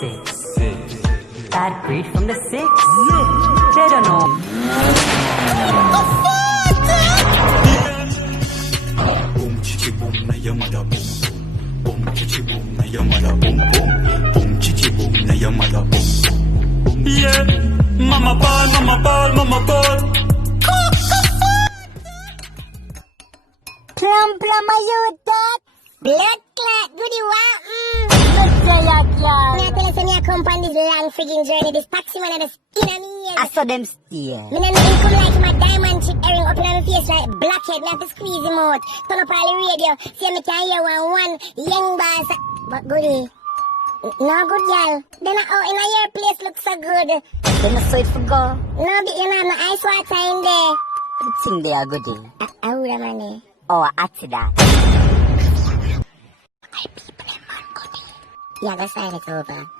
Six. Bad breed from the six. They don't know. Boom chichi boom na yamada boom. Boom chichi boom na yamada boom boom. Boom chichi boom na yamada boom. Yeah, mama ball, mama ball, mama ball. Plum plum are you that? Blood clot, goody wow. Good say ya, girl. Me tell you, say me a come on this long friggin' journey. This taxi man and the skin of me. I saw them steer. Me no know him come like him a diamond chip earring up in my face like blackhead. Me have to squeeze him out. Turn up all the radio. See me can hear one young boss. But goody. No good, y'all. Then in your place looks so good. Then I saw it for go. No, you know, no ice water in there. It's in there, goody. I would have money. Oh, I see that. Yeah, go sign it over.